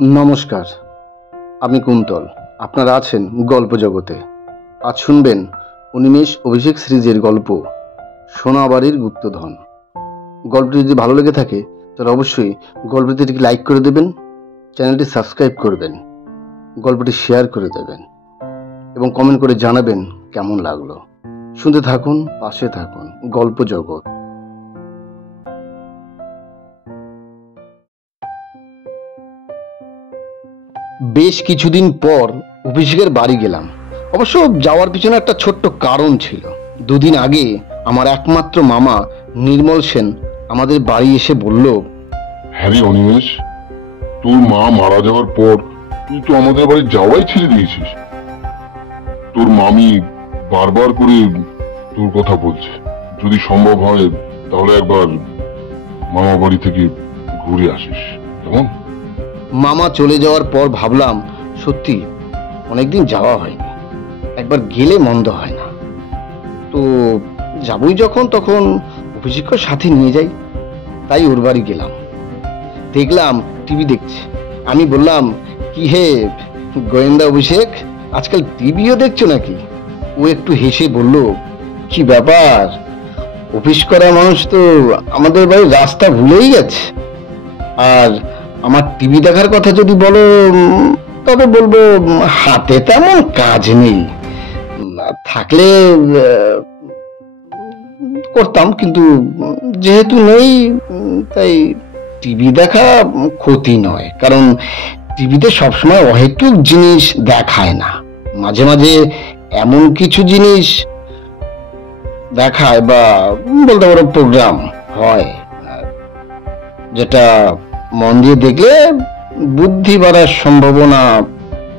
নমস্কার, আমি কুন্তল। আপনারা আছেন গল্প জগতে। আজ শুনবেন অনিমেষ অভিষেক সিরিজের গল্প সোনাবাড়ির গুপ্তধন। গল্পটি যদি ভালো লেগে থাকে তাহলে অবশ্যই গল্পটিকে লাইক করে দেবেন, চ্যানেলটি সাবস্ক্রাইব করবেন, গল্পটি শেয়ার করে দেবেন এবং কমেন্ট করে জানাবেন কেমন লাগলো। শুনতে থাকুন, পাশে থাকুন। গল্প জগৎ। বেশ কিছুদিন পর অভিষেকের বাড়ি গেলাম। অবশ্য যাওয়ার পিছনে একটা ছোট্ট কারণ ছিল। দুদিন আগে আমার একমাত্র মামা নির্মল সেন আমাদের বাড়ি এসে বলল, হ্যাঁ রে অনিমেষ, তোর মা মারা যাওয়ার পর তুই তো আমাদের বাড়ি যাওয়াই ছেড়ে দিয়েছিস। তোর মামি বারবার করে তোর কথা বলছে, যদি সম্ভব হয় তাহলে একবার মামা বাড়ি থেকে ঘুরে আসিস। কেমন? মামা চলে যাওয়ার পর ভাবলাম, সত্যি অনেকদিন যাওয়া হয়নি, একবার গেলে মন্দ হয় না। তো যাবই যখন, তখন অভিষেককে সাথে নিয়ে যাই। তাই ওর বাড়ি গেলাম। দেখলাম টিভি দেখছে। আমি বললাম, কি হে গোয়েন্দা অভিষেক, আজকাল টিভিও দেখছো নাকি? ও একটু হেসে বলল, কি ব্যাপার, অফিস করা মানুষ তো আমাদের বাড়ির রাস্তা ভুলেই গেছে। আর আমার টিভি দেখার কথা যদি বলো, তবে বলবো হাতে তেমন কাজ নেই। থাকলে করতাম, কিন্তু যেহেতু নেই তাই টিভি দেখা ক্ষতি নয়। কারণ টিভিতে সবসময় অহেতুক জিনিস দেখায় না, মাঝে মাঝে এমন কিছু জিনিস দেখায় বা বলতে পারো প্রোগ্রাম হয়, যেটা মন দিয়ে দেখলে বুদ্ধি বাড়ার সম্ভাবনা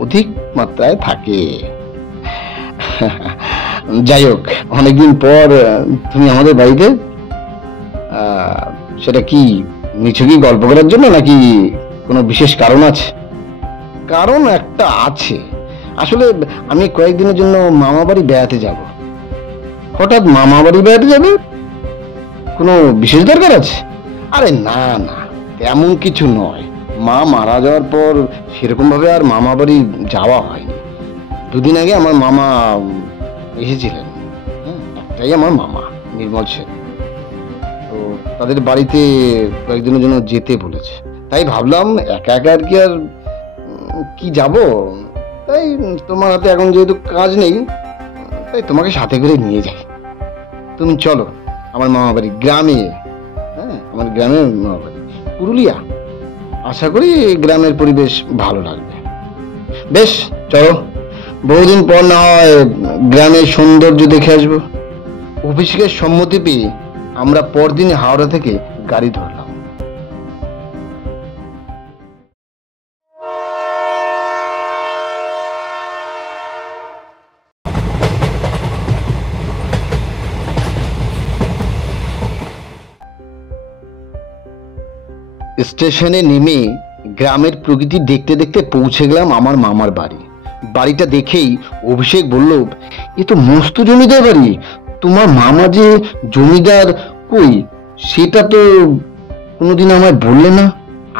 অধিক মাত্রায় থাকে। যাই হোক, অনেকদিন পর তুমি আমাদের বাড়িতে, সেটা কি নিছকই গল্প করার জন্য নাকি কোনো বিশেষ কারণ আছে? কারণ একটা আছে। আসলে আমি কয়েকদিনের জন্য মামা বাড়ি বেড়াতে যাব। হঠাৎ মামা বাড়ি বেড়াতে যাবে? কোনো বিশেষ দরকার আছে? আরে না না, তেমন কিছু নয়। মা মারা যাওয়ার পর সেরকম ভাবে আর মামা বাড়ি যাওয়া হয়নি। দুদিন আগে আমার মামা এসেছিলেন। একটাই আমার মামা, নির্মল সেন। তো তাদের বাড়িতে কয়েকদিনের জন্য যেতে বলেছে। তাই ভাবলাম একা একা আর কি আর কি যাব। তাই তোমার হাতে এখন যেহেতু কাজ নেই, তাই তোমাকে সাথে করে নিয়ে যাই। তুমি চলো আমার মামা বাড়ি, গ্রামে। হ্যাঁ, আমার গ্রামের মামা বাড়ি পুরুলিয়া। আশা করি গ্রামের পরিবেশ ভালো লাগবে। বেশ, চলো। বহুদিন পর না হয় গ্রামের সৌন্দর্য দেখে আসবো। অভিষেকের সম্মতি পেয়ে আমরা পরদিন হাওড়া থেকে গাড়ি ধরলাম। স্টেশনে নেমে গ্রামের প্রকৃতি দেখতে দেখতে পৌঁছে গেলাম আমার মামার বাড়ি। বাড়িটা দেখেই অভিষেক বলল, এ তো মস্ত জমিদার বাড়ি। তোমার মামা যে জমিদার, কই সেটা তো কোনোদিন আমায় বললে না।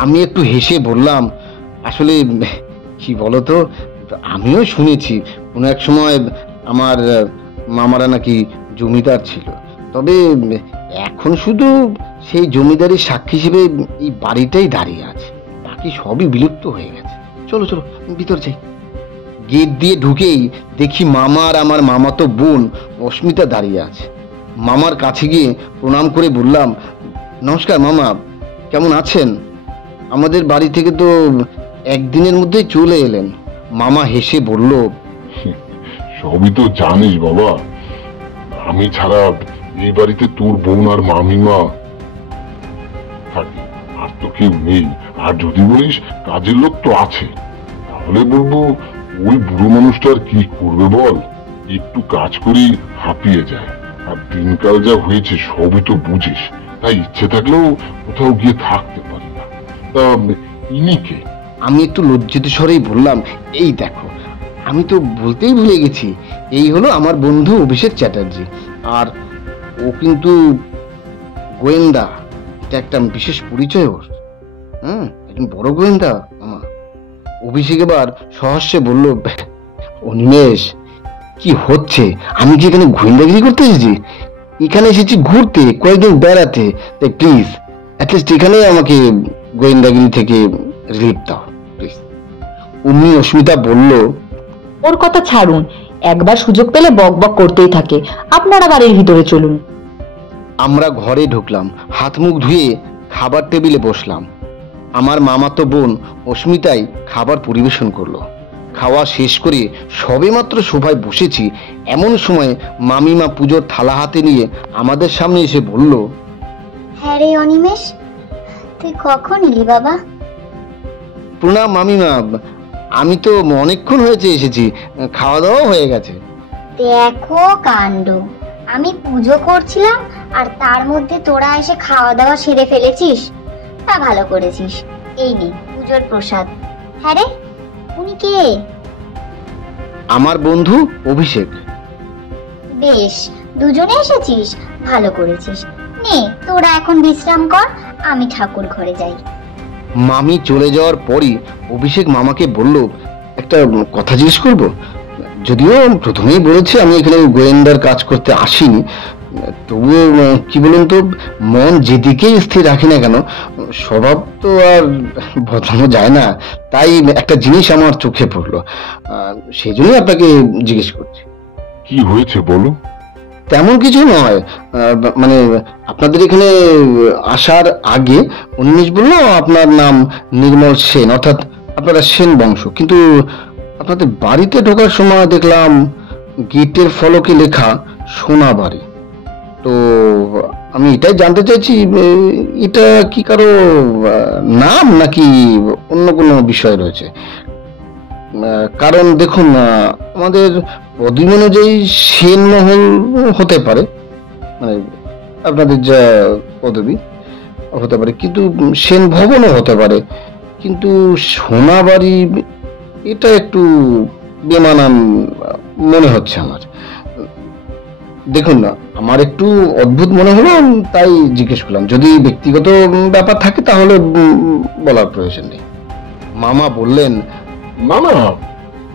আমি একটু হেসে বললাম, আসলে কি বলতো, আমিও শুনেছি কোনো এক সময় আমার মামারা নাকি জমিদার ছিল। তবে এখন শুধু সেই জমিদারের সাক্ষী হিসেবে এই বাড়িটাই দাঁড়িয়ে আছে, বাকি সবই বিলুপ্ত হয়ে গেছে। চলো চলো ভিতর যাই। গেট দিয়ে ঢুকেই দেখি মামা আর আমার মামাতো বোন অস্মিতা দাঁড়িয়ে আছে। মামার কাছে গিয়ে প্রণাম করে বললাম, নমস্কার মামা, কেমন আছেন? আমাদের বাড়ি থেকে তো একদিনের মধ্যেই চলে এলেন। মামা হেসে বলল, সবই তো জানিস বাবা, আমি ছাড়া এই বাড়িতে তোর বোন আর মামিমা থাকে, আর তো কেউ নেই। আর যদি বলিস কাজের লোক তো আছে, তাহলে বলবো ওই বুড়ো মানুষটা আর কি করবে বল, একটু কাজ করেই হাঁপিয়ে যায়। আর দিনকাল যা হয়েছে সবই তো বুঝিস, তাই ইচ্ছে থাকলেও কোথাও গিয়ে থাকতে পারি না। তা ইনি কে? আমি একটু লজ্জিত স্বরেই বললাম, এই দেখো, আমি তো বলতেই ভুলে গেছি, এই হলো আমার বন্ধু অভিষেক চ্যাটার্জি। আর ও কিন্তু গোয়েন্দা, এটা একটা বিশেষ পরিচয় ওর। একজন বড় গোয়েন্দা মামা। অভিষেক এবার সহস্যে বলল, অনিমেষ, কি হচ্ছে? আমি কি এখানে গোয়েন্দাগিরি করতে এসেছি? এখানে এসেছি ঘুরতে, কয়েকদিন বেড়াতে। তাই প্লিজ অ্যাটলিস্ট এখানে আমাকে গোয়েন্দাগিরি থেকে রিলিফ দাও প্লিজ। অমনি অস্মিতা বলল, ওর কথা ছাড়ুন, একবার সুযোগ পেলে বক বক করতেই থাকে। আপনারা বাড়ির ভিতরে চলুন। আমরা ঘরে ঢুকলাম, হাত মুখ ধুয়ে খাবার টেবিলে বসলাম। আমার মামাতো বোন অস্মিতাই খাবার পরিবেশন করলো। খাওয়া শেষ করে সবেমাত্র সোফায় বসেছি, এমন সময় মামিমা পুজোর থালা হাতে নিয়ে আমাদের সামনে এসে বলল, হ্যাঁ রে অনিমেষ, তুই কখন এলি বাবা? প্রণাম মামিমা, আমি তো অনেকক্ষণ হয়েছে এসেছি, খাওয়া দাওয়া হয়ে গেছে। দেখো কাণ্ড, আমি পুজো করছিলাম আর তার মধ্যে তোরা এসে খাওয়া দাওয়া সেরে ফেলেছিস। তা ভালো করেছিস, এই নে পুজোর প্রসাদ। হ্যাঁ রে, উনি কে? আমার বন্ধু অভিষেক। বেশ, দুজনে এসেছিস, ভালো করেছিস। নে তোরা এখন বিশ্রাম কর, আমি ঠাকুর ঘরে যাই। মামি চলে যাওয়ার পরই অভিষেক মামাকে বলল, একটা কথা জিজ্ঞেস করব। যদিও প্রথমেই বলেছি আমি এখানে গোয়েন্দার কাজ করতে আসিনি, তবুও কি বলুন তো, মন যেদিকেই স্থির রাখি না কেন, স্বভাব তো আর বদলানো যায় না। তাই একটা জিনিস আমার চোখে পড়লো, সেই জন্যই আপনাকে জিজ্ঞেস করছি। কি হয়েছে বলো? তেমন কিছু নয়, মানে আপনাদের এখানে আসার আগে উনিশ বলল আপনার নাম নির্মল সেন, অর্থাৎ আপনারা সেন বংশ, কিন্তু আপনাদের বাড়িতে ঢোকার সময় দেখলাম গেটের ফলকে লেখা সোনাবাড়ি। তো আমি এটাই জানতে চাইছি, এটা কি কারো নাম নাকি অন্য কোনো বিষয় রয়েছে? কারণ দেখুন, আমাদের পদবি অনুযায়ী সেন মহল হতে পারে, মানে আপনাদের যা পদবি হতে পারে, কিন্তু সেন ভবনও হতে পারে, কিন্তু সোনাবাড়ি এটা একটু বেমানান মনে হচ্ছে আমার। দেখুন না, আমার একটু অদ্ভুত মনে হলো, তাই জিজ্ঞেস করলাম। যদি ব্যক্তিগত ব্যাপার থাকে তাহলে বলার প্রয়োজন নেই। মামা বললেন, না না,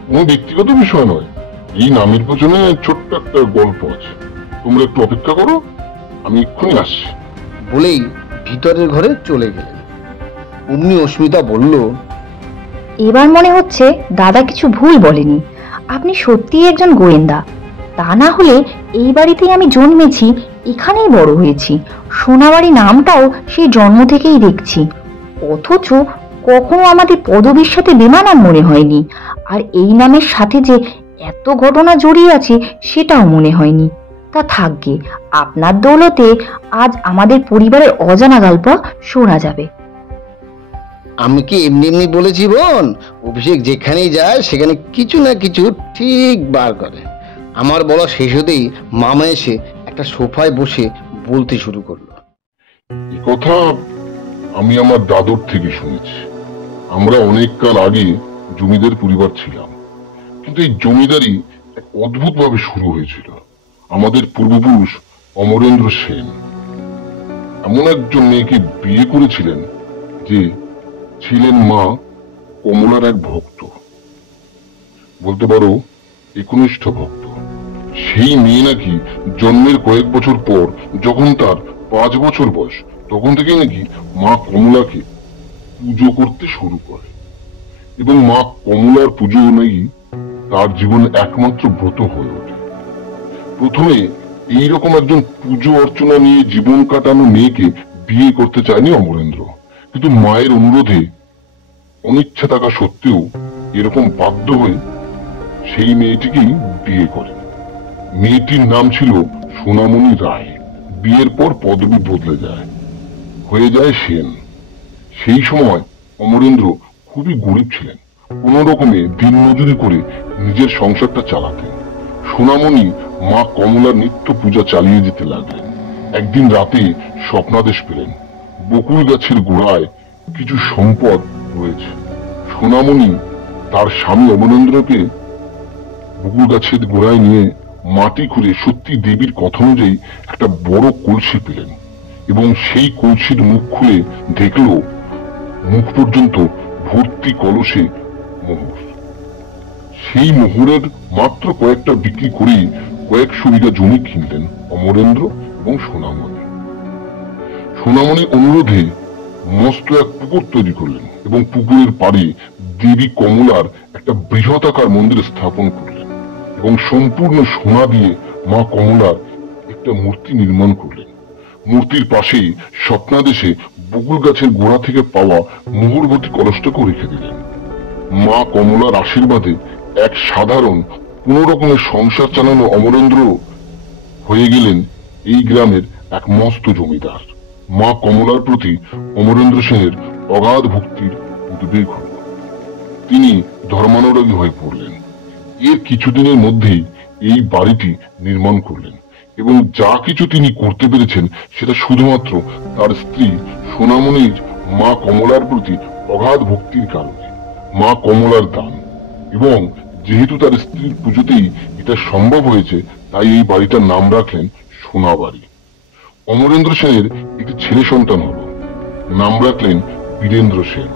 কোনো ব্যক্তিগত বিষয় নয়, এই নামের পেছনে ছোট্ট একটা গল্প আছে। তোমরা একটু অপেক্ষা করো, আমি এক্ষুনি আসছি। বলেই ভিতরের ঘরে চলে গেলেন। অমনি অস্মিতা বলল, এবার মনে হচ্ছে দাদা কিছু ভুল বলেনি। আপনি সত্যিই একজন গোয়েন্দা। তা না হলে এই বাড়িতেই আমি জন্মেছি, এখানেই বড় হয়েছি, সোনাবাড়ি নামটাও সেই জন্ম থেকেই দেখছি, অথচ কখনো আমাদের পদবীর সাথে বেমানান মনে হয়নি। আর এই নামের সাথে যে এত ঘটনা জড়িয়ে আছে সেটাও মনে হয়নি। তা থাকবে, আপনার দৌলতে আজ আমাদের পরিবারের অজানা গল্প শোনা যাবে। আমি কি এমনি এমনি বলেছি বোন? অভিষেক যেখানেই যায় সেখানে কিছু না কিছু ঠিক বার করে। আমার বলা শেষ হতেই মামা এসে একটা সোফায় বসে বলতে শুরু করলো, এ কথা আমি আমার দাদুর থেকে শুনেছি। আমরা অনেক কাল আগে জমিদার পরিবার ছিলাম, কিন্তু এই জমিদারি এক অদ্ভুত ভাবে শুরু হয়েছিল। আমাদের পূর্বপুরুষ অমরেন্দ্র সেন এমন একজন মেয়েকে বিয়ে করেছিলেন যে ছিলেন মা কমলার এক ভক্ত, বলতে পারো একনিষ্ঠ ভক্ত। সেই মেয়ে নাকি জন্মের কয়েক বছর পর, যখন তার 5 বছর বয়স, তখন থেকেই নাকি মা কমলাকে পুজো করতে শুরু করে, এবং মা কমলার পুজো নাকি তার জীবনে একমাত্র ব্রত হয়ে ওঠে। প্রথমে এইরকম একজন পুজো অর্চনা নিয়ে জীবন কাটানো মেয়েকে বিয়ে করতে চায়নি অমরেন্দ্র, কিন্তু মায়ের অনুরোধে অনিচ্ছা থাকা সত্ত্বেও এরকম বাধ্য হয়ে সেই মেয়েটিকেই বিয়ে করে। মেয়েটির নাম ছিল সোনামণি রায়। বিয়ের পর পদবি বদলে যায়, হয়ে যায় সেন। সেই সময় অমরেন্দ্র খুবই গরিব ছিলেন, কোন রকমে দিন মজুরি করে নিজের সংসারটা চালাতেন। সোনামণি মা কমলার নিত্য পূজা চালিয়ে যেতে লাগলেন। একদিন রাতে স্বপ্নাদেশ পেলেন বকুল গাছের গোড়ায় কিছু সম্পদ রয়েছে। সোনামণি তার স্বামী অমরেন্দ্রকে বকুল গাছের গোড়ায় নিয়ে মাটি খুঁড়ে সত্যি দেবীর কথা অনুযায়ী একটা বড় কলসি পেলেন, এবং সেই কলসির মুখ খুলে দেখলো মুখ পর্যন্ত ভর্তি কলসে মোহর। সেই মোহরের মাত্র কয়েকটা বিক্রি করে কয়েকশো বিঘা জমি কিনলেন অমরেন্দ্র এবং সোনামণি। সোনামণি অনুরোধে মস্ত এক পুকুর তৈরি করলেন এবং পুকুরের পাড়ে দেবী কমলার একটা বৃহদাকার মন্দির স্থাপন করলেন এবং সম্পূর্ণ সোনা দিয়ে মা কমলার একটা মূর্তি নির্মাণ করলেন। মূর্তির পাশেই স্বপ্নাদেশে বকুল গাছের গোড়া থেকে পাওয়া মোহরবতী কলসটাকে রেখে দিলেন। মা কমলার আশীর্বাদে এক সাধারণ কোন রকমের সংসার চালানো অমরেন্দ্র হয়ে গেলেন এই গ্রামের এক মস্ত জমিদার। মা কমলার প্রতি অমরেন্দ্র সেনের অগাধ ভক্তির উদ্বেগ হল। তিনি ধর্মানুরাগী হয়ে পড়লেন। এর কিছুদিনের মধ্যেই এই বাড়িটি নির্মাণ করলেন এবং যা কিছু তিনি করতে পেরেছেন সেটা শুধুমাত্র তার স্ত্রী সোনামণির মা কমলার প্রতি অগাধ ভক্তির কারণে, মা কমলার দান। এবং যেহেতু তার স্ত্রীর পুজোতেই এটা সম্ভব হয়েছে, তাই এই বাড়িটার নাম রাখলেন সোনাবাড়ি। অমরেন্দ্র সেনের একটি ছেলে সন্তান হলো, নাম রাখলেন বীরেন্দ্র সেন।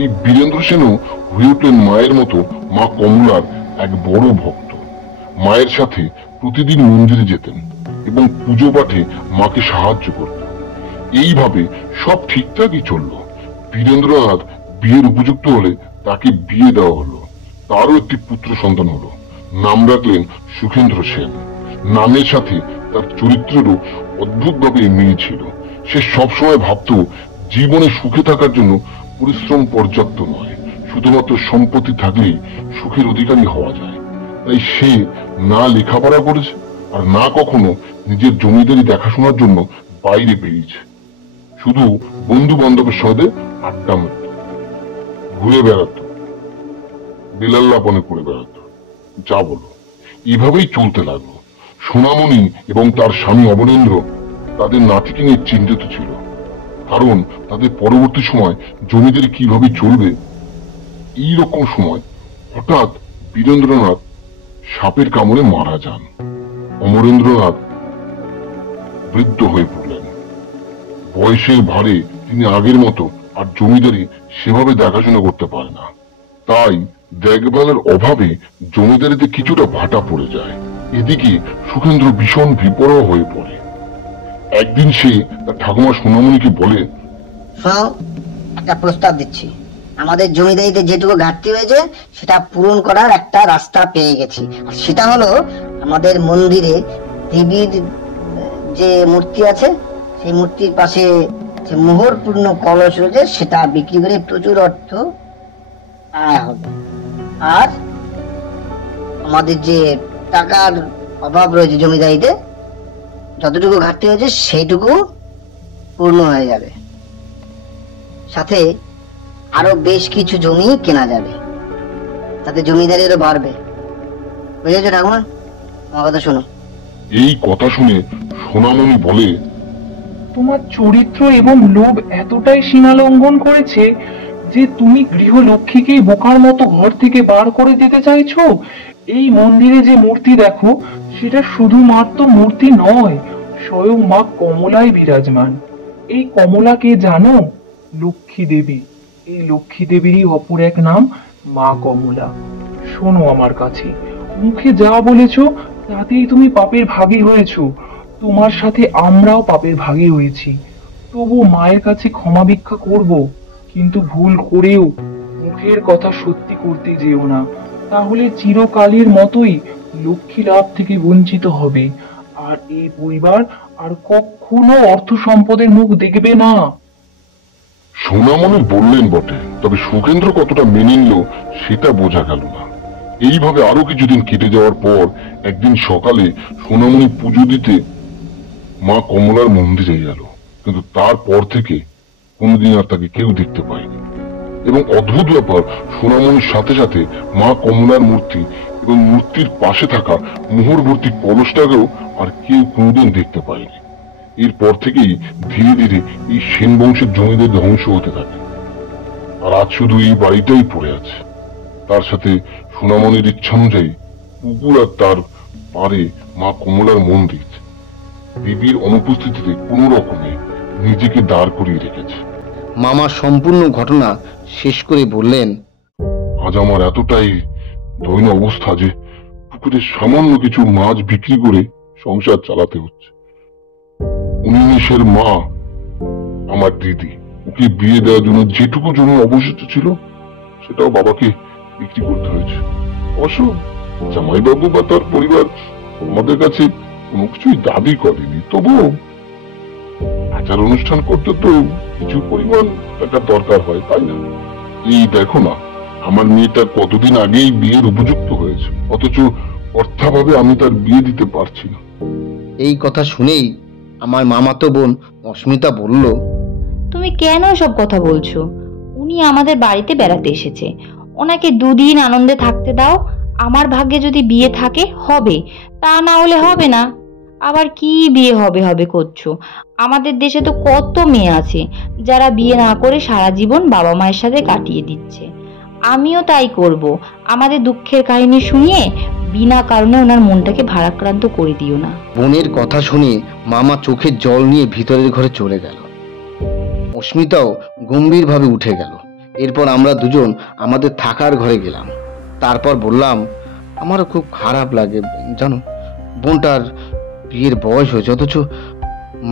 এই বীরেন্দ্র সেনও হয়ে উঠলেন মায়ের মতো মা কমলার এক বড় ভক্ত। মায়ের সাথে প্রতিদিন মন্দিরে যেতেন এবং পুজো পাঠে মাকে সাহায্য করতেন। এইভাবে সব ঠিকঠাকই চলল। বীরেন্দ্রনাথ বিয়ের উপযুক্ত হলে তাকে বিয়ে দেওয়া হলো। তারও একটি পুত্র সন্তান হলো, নাম রাখলেন সুখেন্দ্র সেন। নামের সাথে তার চরিত্রেরও অদ্ভুতভাবে মিল ছিল। সে সবসময় ভাবত জীবনে সুখে থাকার জন্য পরিশ্রম পর্যাপ্ত নয়, শুধুমাত্র সম্পত্তি থাকলেই সুখের অধিকারী হওয়া যায়। তাই সে না লেখাপড়া করেছে আর না কখনো নিজের জমিদারি দেখাশোনার জন্য বাইরে বেরিয়েছে। শুধু বন্ধু বান্ধবের সাথে আড্ডা মারত, ঘুরে বেড়াত, বিলাল্লাপনে করে বেড়াত, যা বলো। এভাবেই চলতে লাগলো। সোনামণি এবং তার স্বামী অমরেন্দ্র তাদের নাতিকে নিয়ে চিন্তিত ছিল, কারণ তাদের পরবর্তী সময় জমিদারি কিভাবে চলবে। এইরকম সময় হঠাৎ বীরেন্দ্রনাথ সাপের কামড়ে মারা যান। অমরেন্দ্রনাথ বৃদ্ধ হয়ে পড়লেন। বয়সের ভারে তিনি আগের মতো আর জমিদারি সেভাবে দেখাশোনা করতে পারে না। তাই দেখভালের অভাবে জমিদারিতে কিছুটা ভাটা পড়ে যায়। এদিকে সুখেন্দ্র ভীষণ বিপরোয়া হয়ে পড়ে। একদিন সে তার ঠাকুমা সোনামণিকে বলে, শোনো, একটা প্রস্তাব দিচ্ছি। আমাদের জমিদারিতে যেটুকু ঘাটতি হয়েছে সেটা পূরণ করার একটা রাস্তা পেয়ে গেছি। আর সেটা হলো আমাদের মন্দিরে দেবীর যে মূর্তি আছে সেই মূর্তির পাশে যে মোহরপূর্ণ কলস রয়েছে সেটা বিক্রি করে প্রচুর অর্থ আয় হবে। আর আমাদের যে টাকার অভাব রয়েছে জমিদারিতে, যতটুকু ঘাটতি হয়েছে সেইটুকু পূর্ণ হয়ে যাবে। সাথে আরো বেশ কিছু জমি কেনা যাবে, তাতে জমিদারিরও বাড়বে। বুঝেছো ঠাকুমা? আমার কথা শোনো। এই কথা শুনে সোনামণি বলে, তোমার চরিত্র এবং লোভ এতটাই সীমা লঙ্ঘন করেছে যে তুমি গৃহলক্ষ্মীকে বোকার মতো ঘর থেকে বার করে দিতে চাইছো। এই মন্দিরে যে মূর্তি দেখো সেটা শুধুমাত্র মূর্তি নয়, স্বয়ং মা কমলাই বিরাজমান। এই কমলাকে জানো? লক্ষ্মী দেবী। এই লক্ষ্মী দেবীরই অপর এক নাম মা কমলা। শোনো আমার কাছে, মুখে যা বলেছো তাতেই তুমি পাপের ভাগী হয়েছো। তোমার সাথে আমরাও পাপের ভাগী হয়েছি। তবু মায়ের কাছে ক্ষমা ভিক্ষা করব, কিন্তু ভুল করেও মুখের কথা সত্যি করতে যেও না, তাহলে চিরকালের মতোই লক্ষ্মী লাভ থেকে বঞ্চিত হবে। আর এই পরিবার আর কখনো অর্থ সম্পদের মুখ দেখবে না। সোনামণি বললেন বটে, তবে সুখেন্দ্র কতটা মেনে নিল সেটা বোঝা গেল না। এইভাবে আরো কিছুদিন কেটে যাওয়ার পর একদিন সকালে সোনামণি পুজো দিতে মা কমলার মন্দিরে গেল, কিন্তু তারপর থেকে কোনোদিন আর তাকে কেউ দেখতে পায়নি। এবং অদ্ভুত ব্যাপার, সোনামণির সাথে সাথে মা কমলার মূর্তি এবং মূর্তির পাশে থাকা মোহরবর্তী কলসটাকেও আর কেউ কোনোদিন দেখতে পায়নি। এরপর থেকেই ধীরে ধীরে এই সেন বংশের জমিদের ধ্বংস হতে থাকে। আর আজ শুধু এই বাড়িটাই পড়ে আছে, তার সাথে সোনামণির ইচ্ছা অনুযায়ী পুকুর আর তার পারে মা কমলার মন্দির দেবীর অনুপস্থিতিতে কোনো রকমে নিজেকে দাঁড় করিয়ে রেখেছে। মামা সম্পূর্ণ ঘটনা শেষ করে বললেন, আজ আমার এতটাই দৈন অবস্থা যে পুকুরের সামান্য কিছু মাছ বিক্রি করে সংসার চালাতে হচ্ছে। উনিশের মা আমার দিদি, ওকে বিয়ে দেওয়ার জন্য যেটুকু জমি অবশিষ্ট ছিল সেটাও বাবাকে বিক্রি করতে হয়েছে। অবশ্য জামাইবাবু বা তার পরিবার আমাদের কাছে কোনো কিছুই দাবি করেনি, তবুও আচার অনুষ্ঠান করতে তো কিছু পরিমাণ টাকার দরকার হয়, তাই না? এই দেখো না, আমার মেয়েটা কতদিন আগেই বিয়ের উপযুক্ত হয়েছে, অথচ অর্থাভাবে আমি তার বিয়ে দিতে পারছি না। এই কথা শুনেই আমার মামাতো বোন অস্মিতা বলল, তুমি কেন সব কথা বলছো? উনি আমাদের বাড়িতে বেড়াতে এসেছে, ওনাকে দুদিন আনন্দে থাকতে দাও। আমার ভাগ্যে যদি বিয়ে থাকে হবে, তা না হলে হবে না। আবার কি বিয়ে হবে হবে করছো? আমাদের দেশে তো কত মেয়ে আছে যারা বিয়ে না করে সারা জীবন বাবা মায়ের সাথে কাটিয়ে দিচ্ছে। আমিও তাই করব। আমাদের দুঃখের কাহিনী শুনিয়ে বিনা কারণে ওনার মনটাকে ভারাক্রান্ত করে দিও না। বোনের কথা শুনে মামা চোখের জল নিয়ে ভিতরের ঘরে চলে গেল। অস্মিতাও গম্ভীরভাবে উঠে গেল। এরপর আমরা দুজন আমাদের থাকার ঘরে গেলাম। তারপর বললাম, আমারও খুব খারাপ লাগে জানো, বোনটার বিয়ের বয়স হয়েছে, অথচ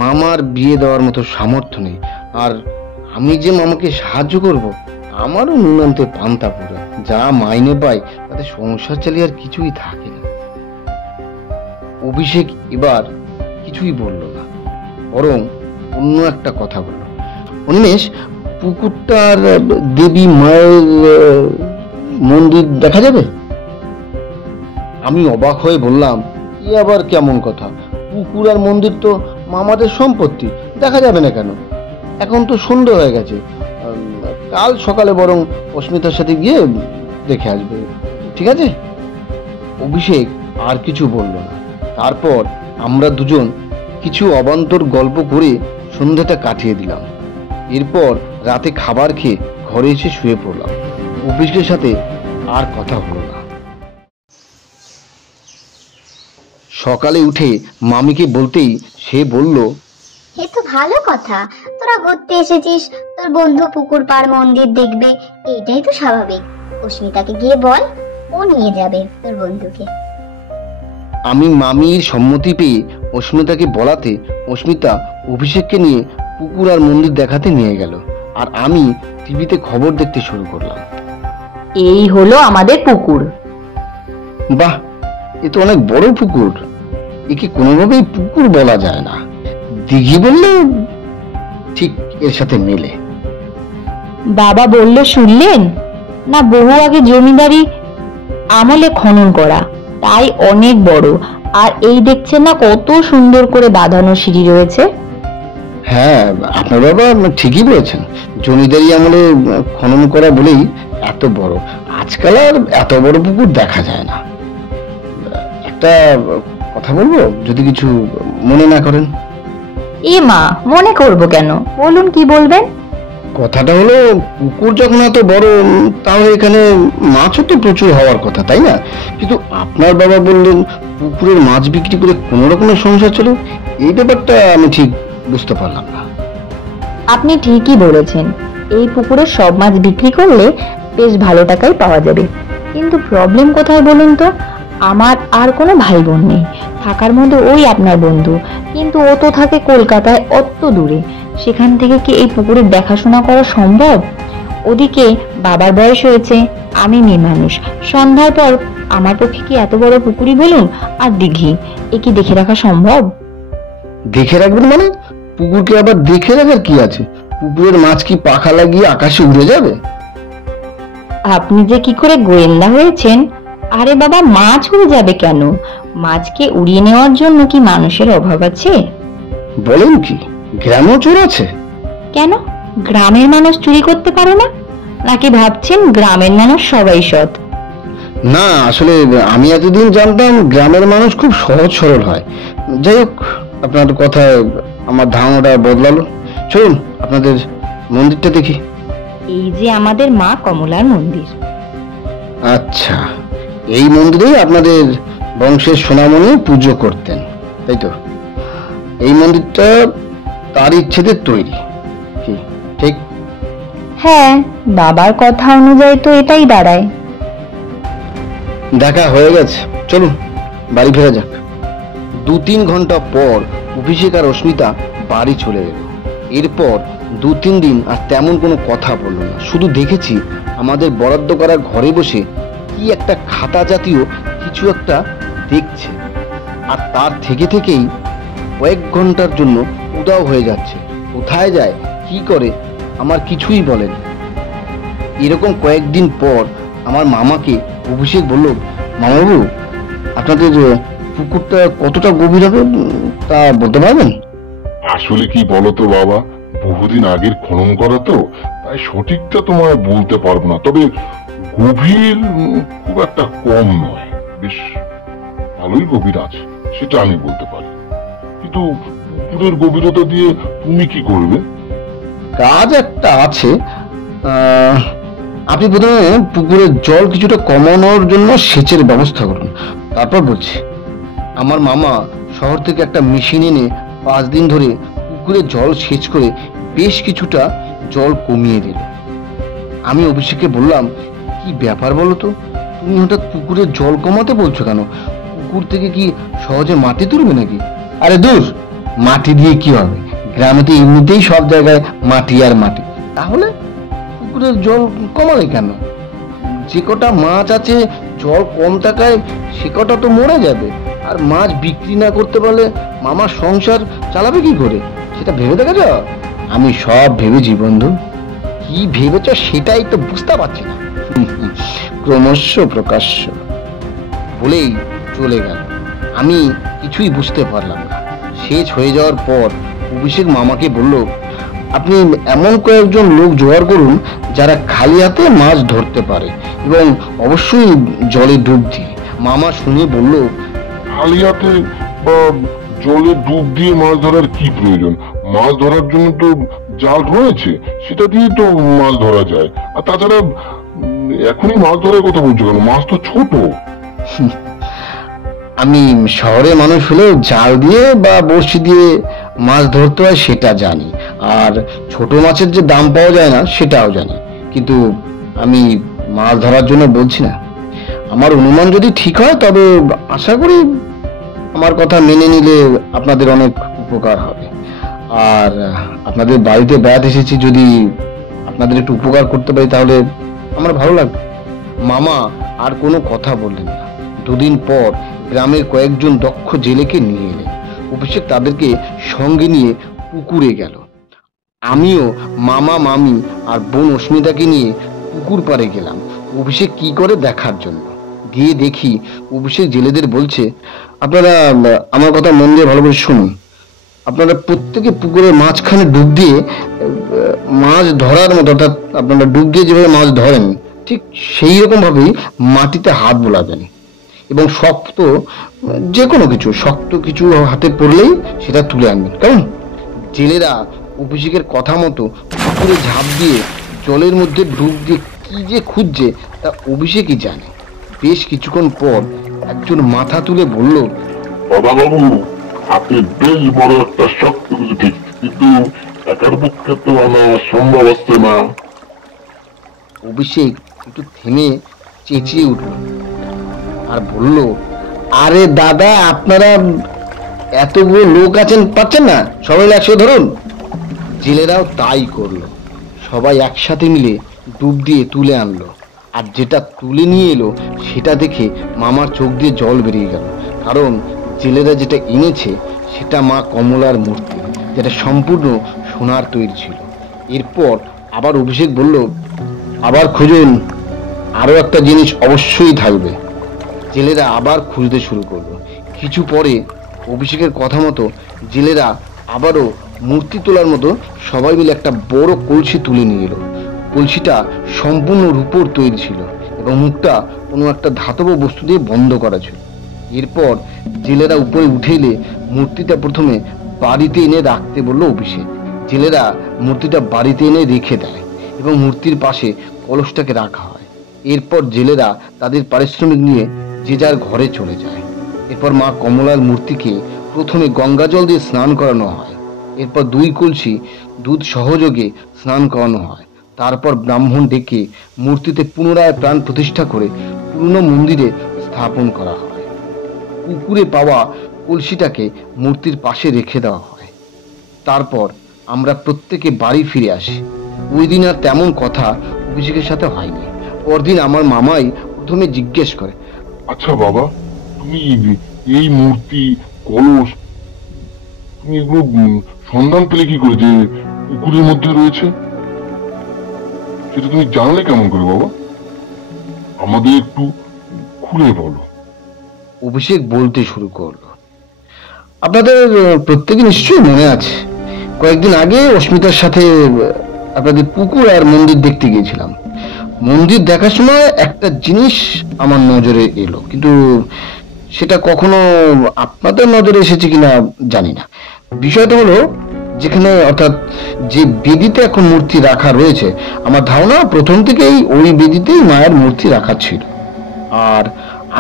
মামার বিয়ে দেওয়ার মতো সামর্থ্য নেই। আর আমি যে মামাকে সাহায্য করব, আমারও নুনান্তে পান্তা পুরা, যা মাইনে পাই তাতে সংসার চালিয়ে আর কিছুই থাকে না। অভিষেক এবার কিছুই বলল না, বরং অন্য একটা কথা বলল। অনিমেষ, পুকুরটার দেবী মায়ের মন্দির দেখা যাবে? আমি অবাক হয়ে বললাম, এ আবার কেমন কথা? পুকুর আর মন্দির তো মামাদের সম্পত্তি, দেখা যাবে না কেন? এখন তো সন্ধ্যা হয়ে গেছে, কাল সকালে বরং অস্মিতার সাথে গিয়ে দেখে আসবে, ঠিক আছে? অভিষেক আর কিছু বলল না। তারপর আমরা দুজন কিছু অবান্তর গল্প করে সন্ধ্যাটা কাটিয়ে দিলাম। এরপর রাতে খাবার খেয়ে ঘরে এসে শুয়ে পড়লাম। অভিষেকের সাথে আর কথা হলো না। সকালে উঠে মামিকে বলতেই সে বলল, এ তো ভালো কথা, তোরা ঘুরতে এসেছিস, তোর বন্ধু পুকুর পাড় মন্দির দেখবে, এইটাই তো স্বাভাবিক। অস্মিতাকে গিয়ে বল, ও নিয়ে যাবে তোর বন্ধুকে। আমি মামির সম্মতি পেয়ে অস্মিতাকে বলাতে অস্মিতা অভিষেককে নিয়ে পুকুর আর মন্দির দেখাতে নিয়ে গেল, আর আমি টিভিতে খবর দেখতে শুরু করলাম। এই হলো আমাদের পুকুর। বাহ, এ তো অনেক বড় পুকুর। একে কোনোভাবেই পুকুর বলা যায় না, দিঘি বললে ঠিক এর সাথে মেলে। বাবা বলল শুনলেন না, বহু আগে জমিদারি আমলে খনন করা, তাই অনেক বড়। আর এই দেখছেন না কত সুন্দর করে বাঁধানো সিঁড়ি রয়েছে। হ্যাঁ, আপনার বাবা ঠিকই বলেছেন, জমিদারি আমলে খনন করা বলেই এত বড়। আজকাল আর এত বড় পুকুর দেখা যায় না। একটা কথা বলবো, যদি কিছু মনে না করেন? এ মা, মনে করব কেন, বলুন কি বলবেন। কথাটা হলো, পুকুর যখন এত বড়, তাহলে এখানে মাছও তো প্রচুর হওয়ার কথা, তাই না? কিন্তু আপনার বাবা বললেন পুকুরের মাছ বিক্রি করে কোনো রকমের সংসার চলে। এই ব্যাপারটা আমি ঠিক বুঝতে পারলাম না। আপনি ঠিকই বলেছেন, এই পুকুরের সব মাছ বিক্রি করলে বেশ ভালো টাকাই পাওয়া যাবে। কিন্তু প্রবলেম কোথায় বলুন তো? আমার আর কোনো ভাই বোন নেই, থাকার মধ্যে ওই আপনার বন্ধু, কিন্তু ও তো থাকে কলকাতায়, অত দূরে। সেখান থেকে কি এই পুকুরের দেখাশোনা করা সম্ভব? ওদিকে বাবার বয়স হয়েছে, আমি মেয়ে মানুষ, সন্ধ্যার পর আমার পক্ষে কি এত বড় পুকুরই বলুন আর দিঘি, এ কি দেখে রাখা সম্ভব? দেখে রাখবেন মানে? পুকুরকে আবার দেখে রাখার কি আছে? পুকুরের মাছ কি পাখা লাগিয়ে আকাশে উড়ে যাবে? আপনি যে কি করে গোয়েন্দা হয়েছেন! আরে বাবা, মাছ উড়ে যাবে কেন? মাছকে উড়িয়ে নেওয়ার জন্য কি মানুষের অভাব আছে? বলেন কি, গ্রামেও চোর আছে? কেন, গ্রামের মানুষ চুরি করতে পারে না? নাকি ভাবছেন গ্রামের মানুষ সবাই সৎ? না, আসলে আমি এতদিন জানতাম গ্রামের মানুষ খুব সহজ সরল হয়। যাই হোক, আপনার কথায় আমার ধারণাটা বদলালো। চলুন আপনাদের মন্দিরটা দেখি। এই যে আমাদের মা কমলার মন্দির। আচ্ছা, এই মন্দিরেই আপনাদের বংশের সোনামণি পুজো করতেন, তাই তো? এই মন্দিরটা তার ইচ্ছেতে তৈরি, কি ঠিক? হ্যাঁ, বাবার কথা অনুযায়ী তো এটাই দাঁড়ায়। দেখা হয়ে গেছে, চলুন বাড়ি ফেরা যাক। 2-3 ঘন্টা পর অভিষেক আর অস্মিতা বাড়ি চলে গেল। এরপর 2-3 দিন আর তেমন কোনো কথা বললো না, শুধু দেখেছি আমাদের বরাদ্দ করা ঘরে বসে কি একটা খাতা জাতীয় কিছু একটা দেখছে, আর তার থেকেই কয়েক ঘন্টার জন্য উদাও হয়ে যাচ্ছে। কোথায় যায় কি করে আমার কিছুই বলেন। এরকম কয়েকদিন পর আমার মামাকে অভিষেক বলল, মামাবাবু আপনাদের পুকুরটা কতটা গভীর হবে তা বলতে পারবেন? আসলে কি বলতো বাবা, বহুদিন আগের খনন করা তো, তাই সঠিকটা তোমায় বলতে পারবো না, তবে গভীর খুব একটা কম নয়, বেশ ভালোই গভীর আছে, সেটা আমি বলতে পারি। কিন্তু পুকুরের গভীরতা দিয়ে তুমি কি করবে? কাজ একটা আছে। আপনি প্রথমে পুকুরের জল কিছুটা কমানোর জন্য সেচের ব্যবস্থা করুন, তারপর বলছি। আমার মামা শহর থেকে একটা মেশিন এনে 5 দিন ধরে পুকুরে জল সেচ করে বেশ কিছুটা জল কমিয়ে দিল। আমি অভিষেককে বললাম, কি ব্যাপার বলো তো, তুমি হঠাৎ পুকুরের জল কমাতে বলছো কেন? পুকুর থেকে কি সহজে মাটি তুলবে নাকি? আরে দূর, মাটি দিয়ে কি হবে, গ্রামেতে এমনিতেই সব জায়গায় মাটি আর মাটি, তাহলে পুকুরের জল কমালে কেন? যে কটা মাছ আছে জল কম থাকায় সে কটা তো মরে যাবে, আর মাছ বিক্রি না করতে পারলে মামার সংসার চালাবে কি করে, সেটা ভেবে দেখা যাও। আমি সব ভেবেছি বন্ধু, কি ভেবেছ সেটাই তো বুঝতে পারছি না। ক্রমশ প্রকাশ্য বলেই চলে গেল। আমি কিছুই বুঝতে পারলাম না। সেচ হয়ে যাওয়ার পর অভিষেক মামাকে বলল, আপনি এমন কয়েকজন লোক জোগাড় করুন যারা খালি হাতে মাছ ধরতে পারে, এবং অবশ্যই জলে ডুব দিয়ে। মামা শুনে বলল, খালি হাতে বা জলে ডুব দিয়ে মাছ ধরার কি প্রয়োজন? মাছ ধরার জন্য তো জাল রয়েছে, সেটা দিয়ে তো মাছ ধরা যায়। আর তাছাড়া এখনই মাছ ধরার কথা বলছো কেন? মাছ তো ছোট। আমি শহরে মানুষ হলেও জাল দিয়ে বা বড়শি দিয়ে মাছ ধরতে হয় সেটা জানি, আর ছোট মাছের যে দাম পাওয়া যায় না সেটাও জানি, কিন্তু আমি মাছ ধরার জন্য বলছি না। আমার অনুমান যদি ঠিক হয় তবে আশা করি আমার কথা মেনে নিলে আপনাদের অনেক উপকার হবে। আর আপনাদের বাড়িতে বেড়াতে এসেছি, যদি আপনাদের একটু উপকার করতে পারি তাহলে আমার ভালো লাগবে। মামা আর কোনো কথা বললেন না। 2 দিন পর গ্রামের কয়েকজন দক্ষ জেলেকে নিয়ে এলেন। অভিষেক তাদেরকে সঙ্গে নিয়ে পুকুরে গেল। আমিও মামা, মামি আর বোন অস্মিতাকে নিয়ে পুকুর পাড়ে গেলাম অভিষেক কি করে দেখার জন্য। গিয়ে দেখি অভিষেক জেলেদের বলছে, আপনারা আমার কথা মন দিয়ে ভালো করে শুনুন। আপনারা প্রত্যেকে পুকুরের মাঝখানে ডুব দিয়ে মাছ ধরার মতো, অর্থাৎ আপনারা ডুব দিয়ে যেভাবে মাছ ধরেন ঠিক সেই রকম ভাবেই মাটিতে হাত বোলাবেন, এবং যে কোনো কিছু শক্ত কিছু হাতে পড়লেই সেটা তুলে আনবেন। কারণ জেলেরা অভিষেকের কথা মতো পুকুরে ঝাঁপ দিয়ে জলের মধ্যে ডুব দিয়ে কি যে খুঁজছে তা অভিষেকই জানে। বেশ কিছুক্ষণ পর একজন মাথা তুলে বলল, বাবা বাবু, আপনি বেশ বড় একটা শক্ত কিছু ঠিক, কিন্তু একার পক্ষে তো আমার সম্ভব হচ্ছে না। অভিষেক একটু থেমে চেঁচিয়ে উঠল আর বলল, আরে দাদা, আপনারা এতগুলো লোক আছেন, পাচ্ছেন না, সবাই একসাথে ধরুন। জেলেরাও তাই করলো। সবাই একসাথে মিলে ডুব দিয়ে তুলে আনলো, আর যেটা তুলে নিয়ে এলো সেটা দেখে মামার চোখ দিয়ে জল বেরিয়ে গেল। কারণ জেলেরা যেটা এনেছে সেটা মা কমলার মূর্তি, যেটা সম্পূর্ণ সোনার তৈরি ছিল। এরপর আবার অভিষেক বলল, আবার খুঁজুন, আরো একটা জিনিস অবশ্যই থাকবে। জেলেরা আবার খুঁজতে শুরু করলো। কিছু পরে অভিষেকের কথা মতো জেলেরা আবারও মূর্তি তোলার মতো সবাই মিলে একটা বড় কলসি তুলে নিয়ে এলো। কলসিটা সম্পূর্ণ রূপোর তৈরি ছিল এবং মুখটা কোনো একটা ধাতব বস্তু দিয়ে বন্ধ করা ছিল। এরপর জেলেরা উপরে উঠে এলে মূর্তিটা প্রথমে বাড়িতে এনে রাখতে বলল অভিষেক। জেলেরা মূর্তিটা বাড়িতে এনে রেখে দেয় এবং মূর্তির পাশে কলসটাকে রাখা হয়। এরপর জেলেরা তাদের পারিশ্রমিক নিয়ে যে যার ঘরে চলে যায়। এরপর মা কমলার মূর্তিকে প্রথমে গঙ্গা জল দিয়ে স্নান করানো হয়। এরপর 2 কলসি দুধ সহযোগে স্নান করানো হয়। তারপর ব্রাহ্মণ ডেকে মূর্তিতে পুনরায় প্রাণ প্রতিষ্ঠা করে পুরনো মন্দিরে স্থাপন করা হয়। পুকুরে পাওয়া কলসিটাকে মূর্তির পাশে রেখে দেওয়া হয়। তারপর আমরা প্রত্যেকে বাড়ি ফিরে আসি। ওই দিন আর তেমন কথা অভিষেকের সাথে হয়নি। পরদিন আমার মামাই প্রথমে জিজ্ঞেস করে, আচ্ছা বাবা, তুমি এই মূর্তি, কলস, তুমি এগুলো সন্ধান পেলে কি করে যে পুকুরের মধ্যে রয়েছে? সেটা তুমি জানলে কেমন করে বাবা? আমাদের একটু খুলে বলো। অভিষেক বলতে শুরু করলো, আপনাদের প্রত্যেকে নিশ্চয়ই মনে আছে, কয়েকদিন আগে অস্মিতার সাথে আপনাদের পুকুর আর মন্দির দেখতে গিয়েছিলাম। মন্দির দেখার সময় একটা জিনিস আমার নজরে এলো, কিন্তু সেটা কখনো আপনাদের নজরে এসেছে কিনা জানি না। বিষয়টা হলো, যেখানে অর্থাৎ যে বেদিতে এখন মূর্তি রাখা রয়েছে, আমার ধারণা প্রথম থেকেই ওই বেদিতেই মায়ের মূর্তি রাখা ছিল। আর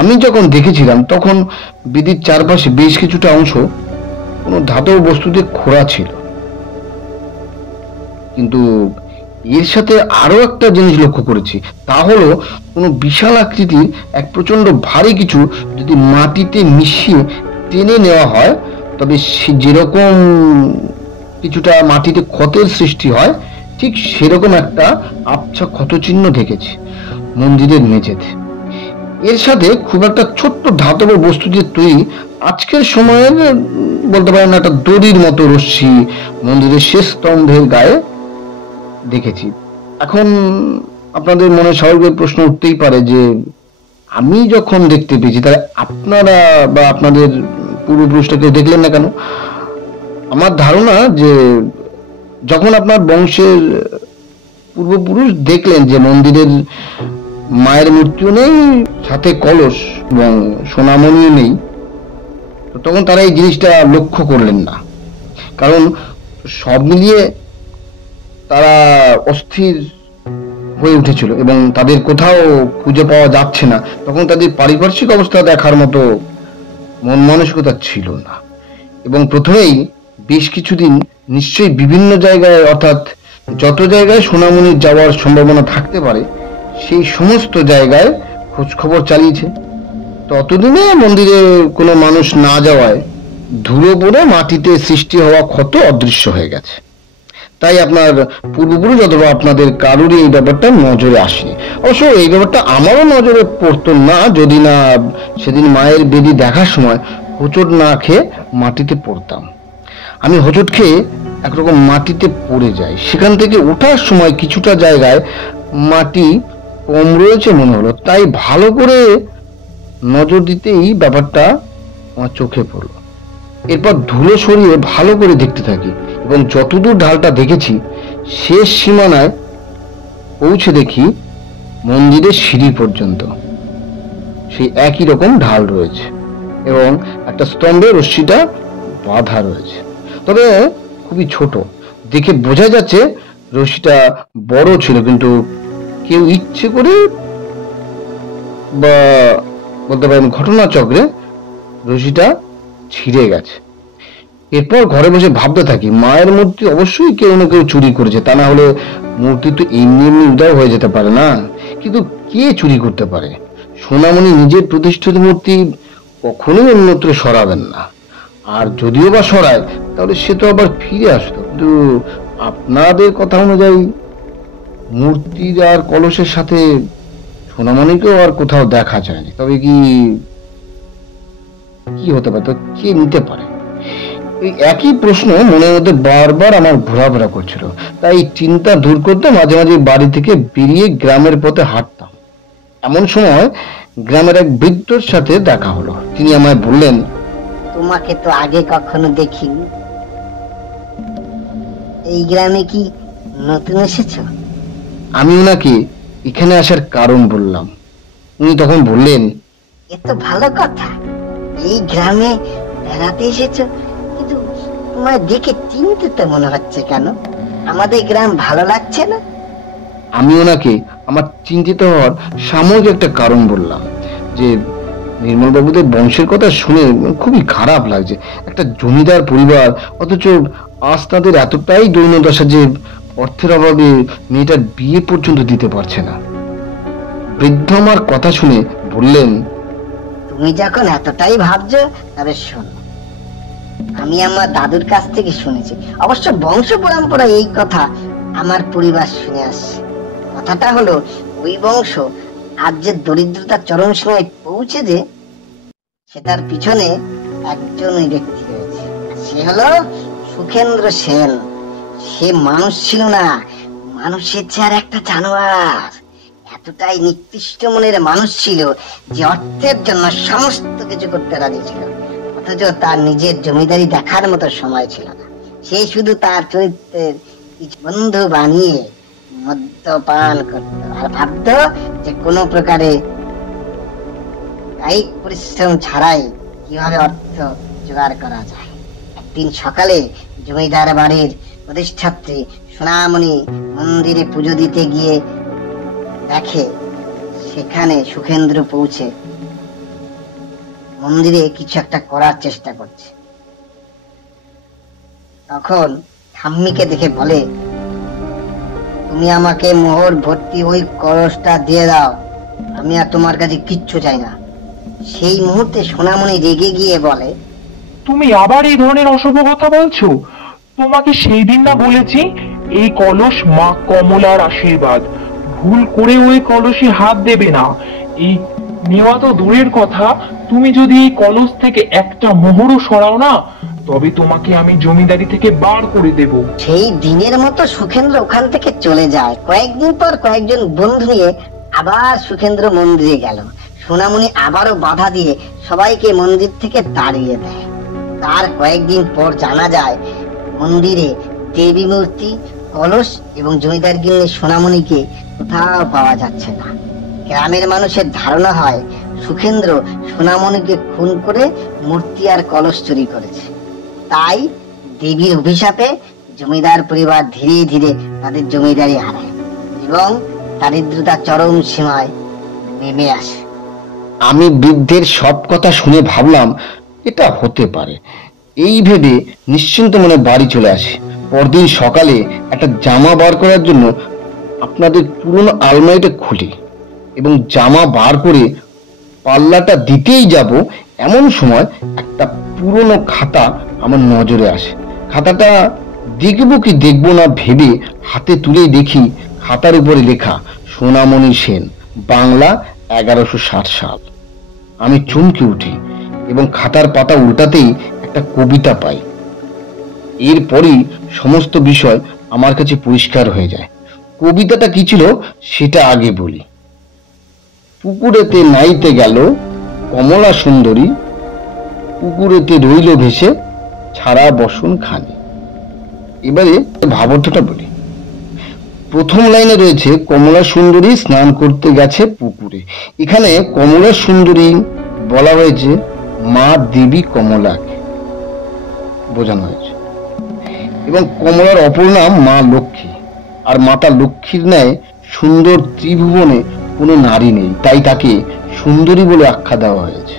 আমি যখন দেখেছিলাম তখন বেদির চারপাশে বেশ কিছুটা অংশ কোনো ধাতব বস্তু দিয়ে খোঁড়া ছিল। কিন্তু এর সাথে আরো একটা জিনিস লক্ষ্য করেছি, তা হলো কোনো বিশাল আকৃতির এক প্রচন্ড ভারী কিছু যদি মাটিতে মিশিয়ে টেনে নেওয়া হয়, তবে সে যেরকম কিছুটা মাটিতে ক্ষতের সৃষ্টি হয়, ঠিক সেরকম একটা আবছা ক্ষতচিহ্ন দেখেছি মন্দিরের মেঝেতে। এর সাথে খুব একটা ছোট্ট ধাতব বস্তু দিয়ে তৈরি আজকের সময়ের বলতে পারেন একটা দড়ির মতো রশ্মি মন্দিরের শেষ স্তম্ভের গায়ে দেখেছি। এখন আপনাদের মনে স্বাভাবিক প্রশ্ন উঠতেই পারে যে আমি যখন দেখতে পেয়েছি, তাহলে আপনারা বা আপনাদের পূর্বপুরুষটা কেউ দেখলেন না কেন? আমার ধারণা যে যখন আপনার বংশের পূর্বপুরুষ দেখলেন যে মন্দিরের মায়ের মূর্তিও নেই, সাথে কলস এবং সোনামণিও নেই, তখন তারা এই জিনিসটা লক্ষ্য করলেন না। কারণ সব মিলিয়ে তারা অস্থির হয়ে উঠেছিল এবং তাদের কোথাও খুঁজে পাওয়া যাচ্ছে না। তখন তাদের পারিপার্শ্বিক অবস্থা দেখার মতো মন মানসিকতা ছিল না। এবং প্রথমেই বেশ কিছুদিন নিশ্চয়ই বিভিন্ন জায়গায়, অর্থাৎ যত জায়গায় সোনামণির যাওয়ার সম্ভাবনা থাকতে পারে, সেই সমস্ত জায়গায় খোঁজ খবর চালিয়েছে। ততদিনে মন্দিরে কোনো মানুষ না যাওয়ায় ধুলো পড়ে মাটিতে সৃষ্টি হওয়া ক্ষত অদৃশ্য হয়ে গেছে। তাই আপনার পূর্বপুরুষ অথবা আপনাদের কারোরই এই ব্যাপারটা নজরে আসেনি। অবশ্য এই ব্যাপারটা আমারও নজরে পড়তো না, যদি না সেদিন মায়ের বেদি দেখার সময় হোঁচট না খেয়ে মাটিতে পড়তাম। আমি হোঁচট খেয়ে একরকম মাটিতে পড়ে যাই। সেখান থেকে ওঠার সময় কিছুটা জায়গায় মাটি কম রয়েছে মনে হলো, তাই ভালো করে নজর দিতেই ব্যাপারটা আমার চোখে পড়লো। এরপর ধুলো সরিয়ে ভালো করে দেখতে থাকি এবং যতদূর ঢালটা দেখেছি, শেষ সীমানায় পৌঁছে দেখি মন্দিরের সিঁড়ি পর্যন্ত সেই একই রকম ঢাল রয়েছে এবং একটা স্তম্ভে রশ্মিটা বাঁধা রয়েছে, তবে খুবই ছোট। দেখে বোঝা যাচ্ছে রশ্মিটা বড় ছিল, কিন্তু কেউ ইচ্ছে করে বা বলতে পারেন ঘটনাচক্রে রশিটা ছিঁড়ে গেছে। এরপর ঘরে বসে ভাবতে থাকি, মায়ের মূর্তি অবশ্যই কেউ না কেউ চুরি করেছে, তা না হলে মূর্তি তো এমনি এমনি উদয় হয়ে যেতে পারে না। কিন্তু কে চুরি করতে পারে? সোনামণি নিজের প্রতিষ্ঠিত মূর্তি কখনোই অন্যত্র সরাবেন না, আর যদিও বা সরায় তাহলে সে তো আবার ফিরে আসতো। কিন্তু আপনাদের কথা অনুযায়ী মূর্তির আর কলসের সাথে সোনামণিকেও আর কোথাও দেখা যায়নি, তবে কি হতে পারে? তো কে নিতে পারে? এই একই প্রশ্ন মনের মধ্যে বারবার আমার ঘোরাফেরা করছিল। তাই চিন্তা দূর করতে মাঝে মাঝে বাড়ি থেকে বেরিয়ে গ্রামের পথে হাঁটতাম। এমন সময় গ্রামের এক বৃদ্ধর সাথে দেখা হলো। তিনি আমায় বললেন, তোমাকে তো আগে কখনো দেখিনি, এই গ্রামে কি নতুন এসেছো? আমি ওনাকে এখানে আসার কারণ বললাম। উনি তখন বললেন, এ তো ভালো কথা, এই গ্রামে বেড়াতে এসেছো, কিন্তু তোমার দেখে চিন্তিত মনে হচ্ছে কেন? আমাদের গ্রাম ভালো লাগছে না? আমি ওনাকে আমার চিন্তিত হওয়ার সাময়িক একটা কারণ বললাম, যে নির্মল বাবুদের বংশের কথা শুনে খুবই খারাপ লাগছে। একটা জমিদার পরিবার, অথচ আজ তাদের এতটাই দৈন্যদশা যে অর্থের অভাবে মেয়েটার বিয়ে পর্যন্ত দিতে পারছে না। বৃদ্ধ আমার কথা শুনে বললেন, তুমি যখন এতটাই ভাবছো তবে শোনো, আমি আমার দাদুর কাছ থেকে শুনেছি, অবশ্য বংশ পরম্পরা এই কথা আমার পরিবার শুনে আসছে। কথাটা হলো, ওই বংশ আজ যে দরিদ্রতার চরম সময় পৌঁছেছে সেটার পিছনে একজনই ব্যক্তি রয়েছে, সে হলো সুখেন্দ্র সেন। সে মানুষ ছিল না, মানুষের চেয়ে একটা জানোয়ার। এতটাই নিকৃষ্ট মনের মানুষ ছিল যে অর্থের জন্য সমস্ত কিছু করতে রাজি ছিল, অথচ তার নিজের জমিদারি দেখার মতো সময় ছিল না। সে শুধু তার চরিত্রের কিছু বন্ধু বানিয়ে মদ্যপান করত আর ভাবত যে কোনো প্রকারে কায়িক পরিশ্রম ছাড়াই কিভাবে অর্থ জোগাড় করা যায়। একদিন সকালে জমিদার বাড়ির প্রতিষ্ঠাত্রী সোনামণি মন্দিরে পুজো দিতে গিয়ে দেখে সেখানে সুখেন্দ্র পৌঁছে মন্দিরে কিছু একটা করার চেষ্টা করছে। তখন ঠাম্মিকে দেখে বলে, তুমি আমাকে মোহর ভর্তি ওই কলসটা দিয়ে দাও, আমি আর তোমার কাছে কিচ্ছু চাই না। সেই মুহূর্তে সোনামণি রেগে গিয়ে বলে, তুমি আবার এই ধরনের অশুভ কথা বলছো? তোমাকে সেই দিন না বলেছি এই কলস মা কমলার আশীর্বাদ, ভুল করে ওই কলসে হাত দেবে না। এই নেওয়া তো দূরের কথা, তুমি যদি এই কলস থেকে একটা মোহরও সরাও না, তবে তোমাকে আমি জমিদারি থেকে বার করে দেব। সেই দিনের মতো সুখেন্দ্র ওখান থেকে চলে যায়। কয়েকদিন পর কয়েকজন বন্ধু নিয়ে আবার সুখেন্দ্র মন্দিরে গেল। সোনামণি আবারও বাধা দিয়ে সবাইকে মন্দির থেকে তাড়িয়ে দেয়। তার কয়েকদিন পর জানা যায় মন্দিরে দেবী মূর্তি, কলস এবং জমিদার গিন্নি সোনামণিকে কোথাও পাওয়া যাচ্ছে না। গ্রামের মানুষের ধারণা হয় সুখেন্দ্র সোনামণিকে খুন করে মূর্তি আর কলস চুরি করেছে। তাই দেবীর অভিশাপে জমিদার পরিবার ধীরে ধীরে তাদের জমিদারি হারায় এবং দারিদ্রতা চরম সীমায় নেমে আসে। আমি বৃদ্ধের সব কথা শুনে ভাবলাম এটা হতে পারে। এই ভেবে নিশ্চিন্ত মনে বাড়ি চলে আসি। পরদিন সকালে একটা জামা বার করার জন্য আপনাদের পুরনো আলমারিটা খুলি এবং জামা বার করে পাল্লাটা দিতেই যাব, এমন সময় একটা পুরনো খাতা আমার নজরে আসে। খাতাটা দেখবো কি দেখবো না ভেবে হাতে তুলেই দেখি খাতার উপরে লেখা সোনামণি সেন, বাংলা 1160 সাল। আমি চমকে উঠি এবং খাতার পাতা উল্টাতেই একটা কবিতা পাই। এরপরই সমস্ত বিষয় আমার কাছে পরিষ্কার হয়ে যায়। কবিতাটা কি ছিল সেটা আগে বলি। পুকুরেতে নাইতে গেল কমলা সুন্দরী, পুকুরেতে রইল ভেসে ছাড়া বসন খানি। এবারে ভাবার্থটা বলি। প্রথম লাইনে রয়েছে কমলা সুন্দরী স্নান করতে গেছে পুকুরে। এখানে কমলা সুন্দরী বলা হয়েছে মা দেবী কমলাকে বোঝানো হয়েছে, এবং কমলার অপর নাম মা লক্ষ্মী। আর মাতা লক্ষ্মীর ন্যায় সুন্দর ত্রিভুবনে কোনো নারী নেই, তাই তাকে সুন্দরী বলে আখ্যা দেওয়া হয়েছে।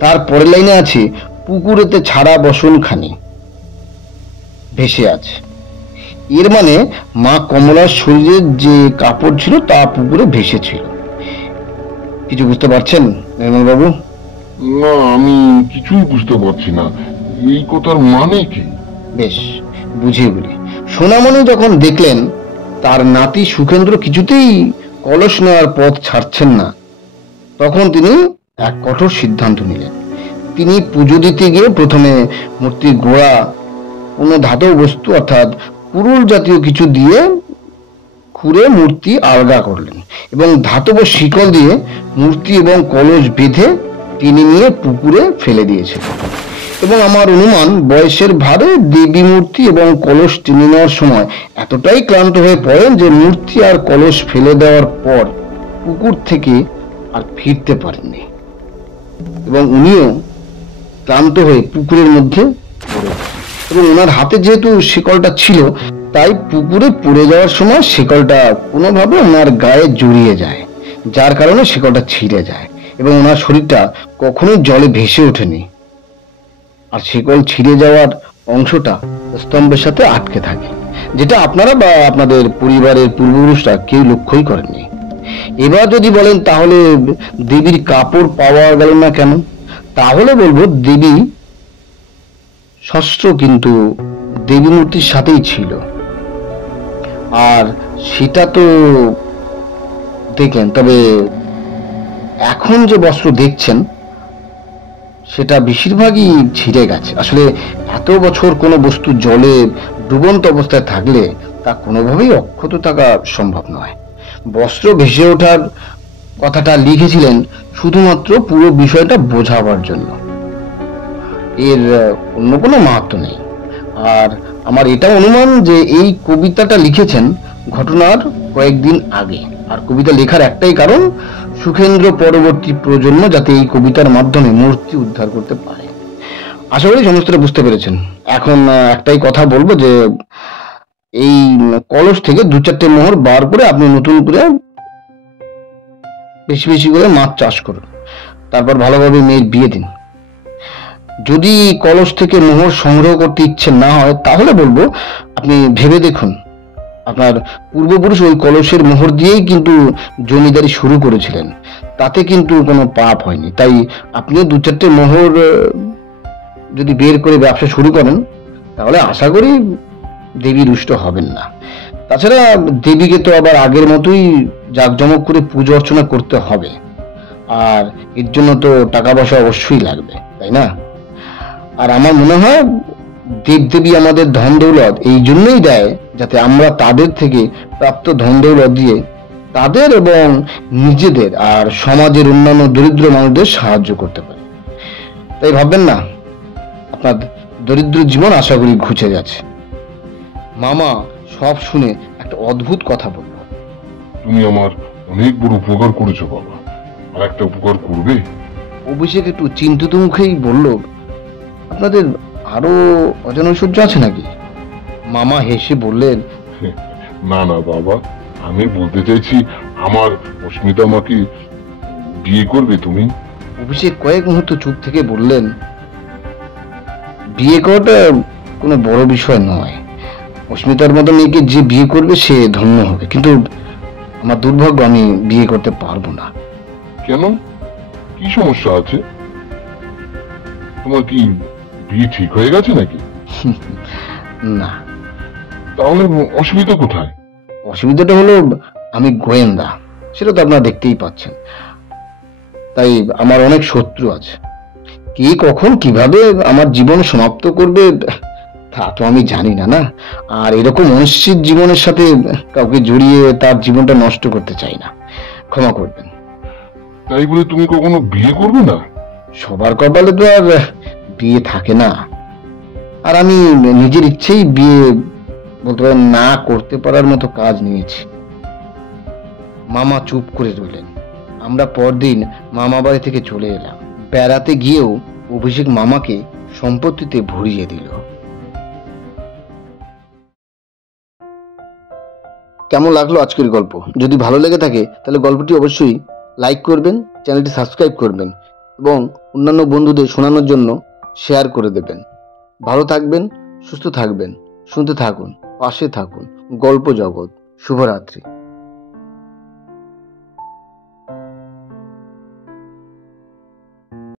তার পরের লাইনে আছে পুকুরেতে ছাড়া বসন খানি ভেসে আছে। এর মানে মা কমলার শরীরের যে কাপড় ছিল তা পুকুরে ভেসেছিল। কিছু বুঝতে পারছেন নির্মল বাবু? না, আমি কিছুই বুঝতে পারছি না, এই কথার মানে কি? বেশ, বুঝিয়ে বলি। সোনামণি যখন দেখলেন তার নাতি সুখেন্দ্র কিছুতেই কলস নেওয়ার পথ ছাড়ছেন না, তখন তিনি এক কঠোর সিদ্ধান্ত নিলেন। তিনি পুজো দিতে গিয়ে প্রথমে মূর্তির গোড়া কোনো ধাতব বস্তু অর্থাৎ কুরুল জাতীয় কিছু দিয়ে খুঁড়ে মূর্তি আলগা করলেন এবং ধাতব শিকল দিয়ে মূর্তি এবং কলস বেঁধে তিনি নিয়ে পুকুরে ফেলে দিয়েছিলেন। এবং আমার অনুমান বয়সের ভারে দেবী মূর্তি এবং কলস টেনে নেওয়ার সময় এতটাই ক্লান্ত হয়ে পড়েন যে মূর্তি আর কলস ফেলে দেওয়ার পর পুকুর থেকে আর ফিরতে পারেননি, এবং উনিও ক্লান্ত হয়ে পুকুরের মধ্যে পড়ে। এবং ওনার হাতে যেহেতু শিকলটা ছিল, তাই পুকুরে পড়ে যাওয়ার সময় শিকলটা কোনোভাবে ওনার গায়ে জড়িয়ে যায়, যার কারণে শিকলটা ছিঁড়ে যায় এবং ওনার শরীরটা কখনোই জলে ভেসে ওঠেনি। আর শিকল ছিঁড়ে যাওয়ার অংশটা স্তম্ভের সাথে আটকে থাকে, যেটা আপনারা বা আপনাদের পরিবারের পূর্বপুরুষরা কেউ লক্ষ্যই করেননি। এবার যদি বলেন তাহলে দেবীর কাপড় পাওয়া গেল না কেন, তাহলে বলবো দেবী শস্ত্র কিন্তু দেবী মূর্তির সাথেই ছিল। আর সেটা তো দেখলেন, তবে এখন যে বস্ত্র দেখছেন সেটা বেশিরভাগই ছিঁড়ে গেছে। আসলে এত বছর কোনো বস্তু জলে ডুবন্ত অবস্থায় থাকলে তা কোনোভাবেই অক্ষত থাকা সম্ভব নয়। বস্ত্র ভেসে ওঠার কথাটা লিখেছিলেন শুধুমাত্র পুরো বিষয়টা বোঝাবার জন্য, এর অন্য কোনো মাহাত্ম্য নেই। আর আমার এটা অনুমান যে এই কবিতাটা লিখেছেন ঘটনার কয়েকদিন আগে। আর কবিতা লেখার একটাই কারণ, সুখেন্দ্র পরবর্তী প্রজন্ম যাতে এই কবিতার মাধ্যমে মূর্তি উদ্ধার করতে পারে। আশা করি সমস্তটা বুঝতে পেরেছেন। এখন একটাই কথা বলবো যে এই কলস থেকে 2-4টে মোহর বার করে আপনি নতুন করে বেশি বেশি করে মাছ চাষ করুন, তারপর ভালোভাবে মেয়ের বিয়ে দিন। যদি কলস থেকে মোহর সংগ্রহ করতে ইচ্ছে না হয় তাহলে বলবো আপনি ভেবে দেখুন, আপনার পূর্বপুরুষ ওই কলসের মোহর দিয়েই কিন্তু জমিদারি শুরু করেছিলেন, তাতে কিন্তু কোনো পাপ হয়নি। তাই আপনিও 2-4টে মোহর যদি বের করে ব্যবসা শুরু করেন তাহলে আশা করি দেবী রুষ্ট হবেন না। তাছাড়া দেবীকে তো আবার আগের মতোই জাঁকজমক করে পুজো অর্চনা করতে হবে, আর এর জন্য তো টাকা পয়সা অবশ্যই লাগবে, তাই না? আর আমার মনে হয় দেবদেবী আমাদের ধন দৌলত এই জন্যই দেয় যাতে আমরা তাদের থেকে প্রাপ্ত ধন দৌলত দিয়ে তাদের এবং নিজেদের আর সমাজের অন্যান্য দরিদ্র মানুষদের সাহায্য করতে পারি। তাই ভাববেন না আপনার দরিদ্র জীবন আশা করি ঘুচে যাচ্ছে। মামা সব শুনে একটা অদ্ভুত কথা বলল। তুমি আমার অনেক বড় উপকার করেছো বাবা, আর একটা উপকার করবে? অভিষেক একটু চিন্তিত মুখেই বলল, আপনাদের আরো অজনৈশ্বর্য আছে নাকি? মামা হেসে বললেন, না না বাবা, আমি বলতে চাইছি আমার অস্মিতা মাকে বিয়ে করবে তুমি? অভিষেক কয়েক মুহূর্ত চুপ থেকে বললেন, বিয়ে করাটা কোনো বড় বিষয় নয়। অস্মিতার মতো মেয়েকে যে বিয়ে করবে সে ধন্য হবে, কিন্তু আমার দুর্ভাগ্য আমি বিয়ে করতে পারবো না। কেন, কি সমস্যা আছে? তোমার কি বিয়ে ঠিক হয়ে গেছে নাকি? না। তাহলে অসুবিধা কোথায়? অসুবিধাটা হলো আমি গোয়েন্দা, সেটা তো আপনারা দেখতেই পাচ্ছেন। তাই আমার অনেক শত্রু আছে। কে কখন কিভাবে আমার জীবন সমাপ্ত করবে তা তো আমি জানি না। না, আর এরকম অনিশ্চিত জীবনের সাথে কাউকে জড়িয়ে তার জীবনটা নষ্ট করতে চাই না, ক্ষমা করবেন। তাই বলে তুমি কখনো বিয়ে করবে না? সবার কপালে তো আর বিয়ে থাকে না, আর আমি নিজের ইচ্ছেই বিয়ে বলতে পারেন না করতে পারার মতো কাজ নিয়েছি। মামা চুপ করে রইলেন। আমরা পরদিন মামা বাড়ি থেকে চলে এলাম। বেড়াতে গিয়েও অভিষেক মামাকে সম্পত্তিতে ভরিয়ে দিল। কেমন লাগলো আজকের গল্প? যদি ভালো লেগে থাকে তাহলে গল্পটি অবশ্যই লাইক করবেন, চ্যানেলটি সাবস্ক্রাইব করবেন এবং অন্যান্য বন্ধুদের শোনানোর জন্য শেয়ার করে দেবেন। ভালো থাকবেন, সুস্থ থাকবেন, শুনতে থাকুন, পাশে থাকুন গল্প জগৎ। শুভরাত্রি।